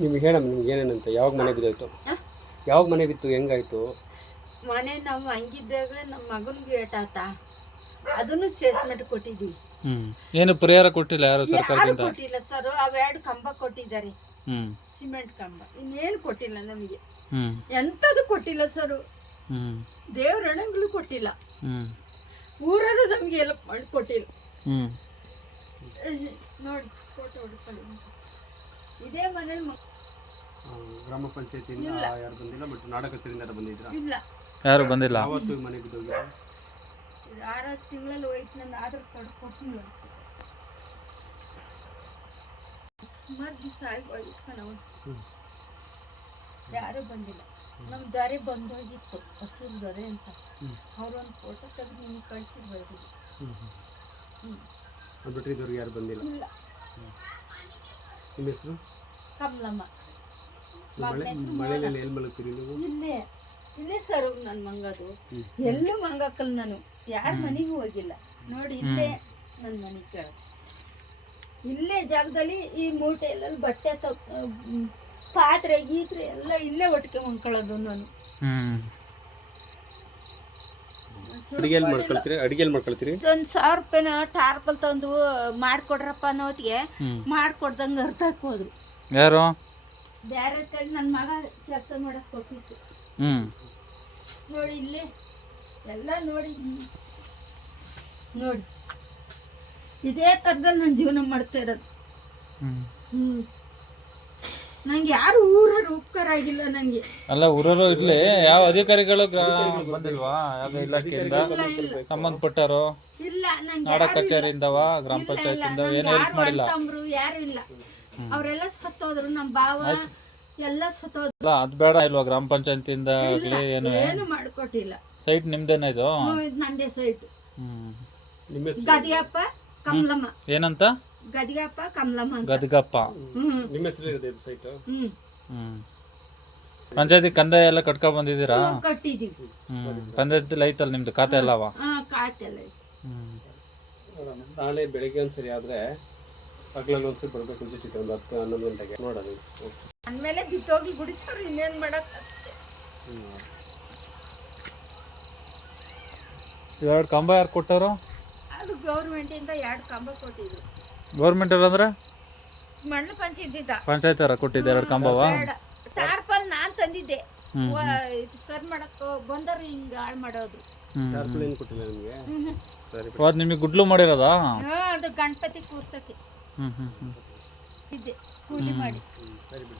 ನಿಮ್ಗೆ ಹೇಳಮ್ಮ, ನಿಮ್ಗೆ ಏನೇನಂತ, ಯಾವಾಗ ಮನೆ ಬಿದ್ದೋಯ್ತು, ಯಾವಾಗ ಮನೆ ಬಿತ್ತು, ಹೆಂಗಾಯ್ತು? ಮನೆ ನಾವು ಹಂಗಿದ್ದಾಗ ನಮ್ಮ ಮಗನಿಗೆ ಏಟಾತ, ಅದನ್ನು ಸ್ಟೇಟ್ಮೆಂಟ್ ಕೊಟ್ಟಿದ್ದೀವಿ. ಏನು ಪರಿಹಾರ ಕೊಟ್ಟಿಲ್ಲ ಯಾರು ಯಾರು ಸರ್ಕಾರದಿಂದ? ಕೊಟ್ಟಿಲ್ಲ ಸರ್. ಅವೆರಡು ಕಂಬ ಕೊಟ್ಟಿದ್ದಾರೆ, ಹ್ಮ್ ಸಿಮೆಂಟ್ ಕಂಬ. ಇನ್ನೇನು ಕೊಟ್ಟಿಲ್ಲ ನಮಗೆ, ಹ್ಮ್ ಎಂಥದ್ದು ಕೊಟ್ಟಿಲ್ಲ ಸರ್. ಹ್ಮ್ ದೇವ್ರ ಹಣಗಳು ಕೊಟ್ಟಿಲ್ಲ, ಹ್ಮ್ ಊರರು ನಮ್ಗೆ ಹೆಲ್ಪ್ ಮಾಡಿ ಕೊಟ್ಟಿಲ್ಲ. ಹ್ಮ್ ನೋಡಿ ಫೋಟೋ ಹೊಡ್ಕೊಳ್ಳಿ. ಇದೇ ಮನೇಲಿ ಗ್ರಾಮ ಪಂಚಾಯತಿಯಿಂದ ಯಾರು ಬಂದಿಲ್ಲ, ಮತ್ತು ನಾಡ ಕಚೇರಿಯಿಂದ ಬಂದಿದ್ರಾ? ಇಲ್ಲ, ಯಾರು ಬಂದಿಲ್ಲ. ಯಾವತ್ತು ಮನೆ ಬಿದ್ದೋಗಿದೆ? 6 ತಿಂಗಳಲ್ಲಿ ಹೋಯ್ತು. ನನ್ನ ಆಧಾರ್ ಕಾರ್ಡ್ ಕೊಟ್ಟು ಸುಮಾರು ದಿವಸ ಆಗೋಯ್ತು. ನಾವು ಯಾರೂ ಬಂದಿಲ್ಲ. ನಮ್ಮ ದೊರೆ ಬಂದೋಗಿತ್ತು, ಹಸಿರು ದೊರೆ ಅಂತ. ಅವ್ರೊಂದು ಫೋಟೋ ತೆಗೆದು ನಿಮ್ಗೆ ಕಳಿಸಿರ್ಬೋದು. ಅದು ಬಿಟ್ಟರೆ ಇದುವರೆಗೆ ಯಾರು ಬಂದಿಲ್ಲ? ಇಲ್ಲ. ನಿಮ್ಮ ಹೆಸರು? ಕಮಲಮ್ಮ. ಮಳೆಯಲ್ಲಿ ಎಲ್ಲಿ ಮಲಗ್ತೀರಿ ನೀವು? ಇಲ್ಲೇ ಸರ್ ನನ್ನ ಮಂಗದು. ಎಲ್ಲೂ ಮಂಗಕ್ಕಲ್ಲ ನಾನು, ಯಾರ ಮನೆಗೂ ಹೋಗಿಲ್ಲ ನೋಡಿ. ಇಲ್ಲೇ ನನ್ನ ಮನೆ ಕೆಳಗೆ, ಇಲ್ಲೇ ಜಾಗದಲ್ಲಿ ಈ ಮೂಟೆ ಎಲ್ಲ ಬಟ್ಟೆ ಪಾತ್ರೆ ಗೀತ್ರೆ ಎಲ್ಲ ಇಲ್ಲೇ ಒಟ್ಟಿಗೆ ಮಂಕೊಳ್ಳೋದು ನಾನು. ಅಡಿಗೆಯಲ್ಲಿ ಮಾಡ್ಕೊಳ್ತೀರಿ? ಒಂದು 1000 ರೂಪಾಯಿನ ಟಾರ್ಪಲ್ ತಂದು ಮಾಡ್ಕೊಡ್ರಪ್ಪ ಅನ್ನೋತ್ತಿಗೆ ಮಾಡ್ಕೊಡ್ದಂಗೆ ಅರ್ಧಕ್ಕೆ ಹೋದ್ರು. ಯಾರು? ಬೇರೆ ಕಡೆ ನನ್ನ ಮಗ ಕೆಲಸ ಮಾಡಕ್ ಕೊಟ್ಟಿತ್ತು ನೋಡಿ. ಇಲ್ಲೇ ಎಲ್ಲ ನೋಡಿ ನೋಡಿ, ಇದೇ ಥರದಲ್ಲಿ ನಾನು ಜೀವನ ಮಾಡ್ತಾ ಇರೋದು. ನಂಗೆ ಯಾರು ಊರರು ಉಪಕಾರ ಆಗಿಲ್ಲ ನಂಗೆ. ಅಲ್ಲ, ಊರರು ಇರ್ಲಿ, ಯಾವ ಅಧಿಕಾರಿಗಳು ಬಂದಿಲ್ವಾ? ಯಾವ ಇಲಾಖೆಯಿಂದ ಸಂಬಂಧಪಟ್ಟರು? ಇಲ್ಲ, ನಾಡ ಕಚೇರಿಯಿಂದವ, ಗ್ರಾಮ ಪಂಚಾಯತಿಂದ ಏನು ಹೆಲ್ಪ್ ಮಾಡಿಲ್ಲ? ಯಾರು ಇಲ್ಲ, ಅವರೆಲ್ಲ ಸತ್ತೋದ್ರು. ನಮ್ಮ ಭಾವ ಎಲ್ಲ ಸತ್ತೋದ್ರು. ಅದ್ ಬೇಡ ಇಲ್ವಾ? ಗ್ರಾಮ ಪಂಚಾಯತಿಯಿಂದ ಆಗ್ಲಿ ಏನು ಮಾಡ್ಕೊಟ್ಟಿಲ್ಲ. ಸೈಟ್ ನಿಮ್ದೇನ ಇದು? ನಂದೇ ಸೈಟ್. ನಿಮ್ಮ ಗದಿಗಪ್ಪ ಕಮಲಮ್ಮ. ಏನಂತ? ಗದಿಗಪ್ಪ ಕಮಲಮ್ಮ. ಗದಿಗಪ್ಪ. ನಿಮ್ಮ ಹೆಸರು ಇದೆ ಸೈಟ್? ಪಂಚಾಯತಿ ಕಂದಾಯ ಎಲ್ಲ ಕಟ್ಕೊಂಡ್ ಬಂದಿದ್ದೀರಾ? ಕಟ್ಟಿದೀವಿ. ಪಂಚಾಯತಿ ಐತಲ್ಲ ನಿಮ್ದು ಖಾತೆ ಎಲ್ಲವ? ಖಾತೆ ಎಲ್ಲ. ನಾಳೆ ಬೆಳಿಗ್ಗೆ ಒಂದ್ಸರಿ ಆದ್ರೆ ಹಗಲಲ್ಲಿ ಒಂದ್ಸರಿ ಬರ್ಬೇಕು ಅನ್ಸುತ್ತೆ, ಒಂದು 10-11 ಗಂಟೆಗೆ ನೋಡೋದು. ಅಂದಮೇಲೆ ಬಿತ್ತೋಗಿ ಬಿಡಿಸೋರು, ಇನ್ನೇನ್ ಮಾಡಕ್. 2 ಕಂಬ ಯಾರು ಕೊಟ್ಟರು? ಅದು ಗೌರ್ಮೆಂಟ್ ಇಂದ 2 ಕಂಬ ಕೊಟ್ಟಿದ್ರು. ಗೌರ್ಮೆಂಟ್ ಅಂದ್ರೆ ಮಂಡಲ ಪಂಚಾಯತ್ ಅವರ ಕೊಟ್ಟಿದ್ದೆ 2 ಕಂಬವ? ಟಾರ್ಪಲ್ ನಾನ್ ತಂದಿದ್ದೆ. ಸರ್ ಮಾಡಕ್ ಬಂದರು ಹಿಂಗ ಹಾಳು ಮಾಡೋದು. ಟಾರ್ಪಲ್ ಏನು ಕೊಟ್ಟಿಲ್ಲ ನಿಮಗೆ? ಸರಿ, ಅದು ನಿಮಗೆ ಗುಡ್ಲು ಮಾಡಿರೋದಾ? ಅದು ಗಣಪತಿ ಕೂರ್ಸಕ್ಕೆ ಇದ್ದೆ, ಕೂಲಿ ಮಾಡಿ. ಸರಿ ಬಿಡಿ.